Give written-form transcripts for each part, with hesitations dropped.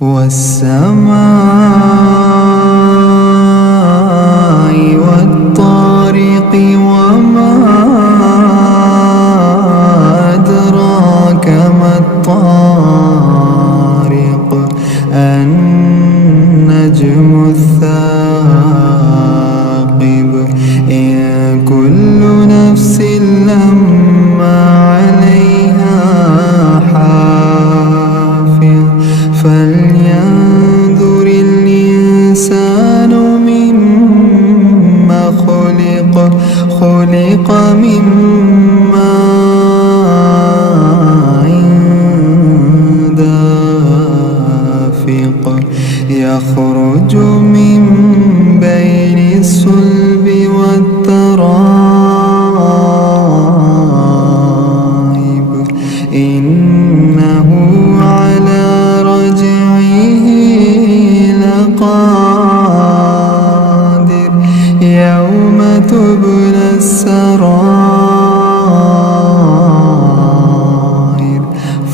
والسماء والطارق وما أدراك ما الطارق النجم الثاقب إن كل نفس لما عليها حافظ فلينظر الإنسان مما خلق من ماء دافق يخرج من بين الصلب والترائب إنه على رجعه لقادر يوم تبلى السرائر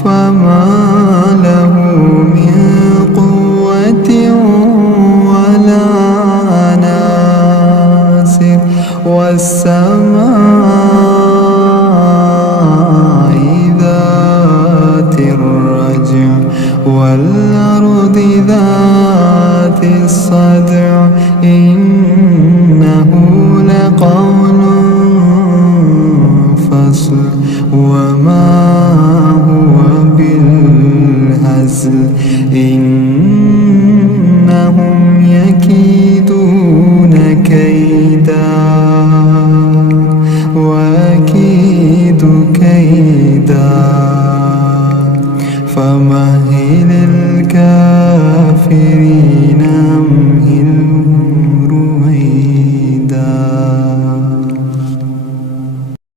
فما له من قوة ولا ناصر والسماء ذات الرجع والأرض ذات الصدع إنه لقول فصل وما هو بالهزل إنهم يكيدون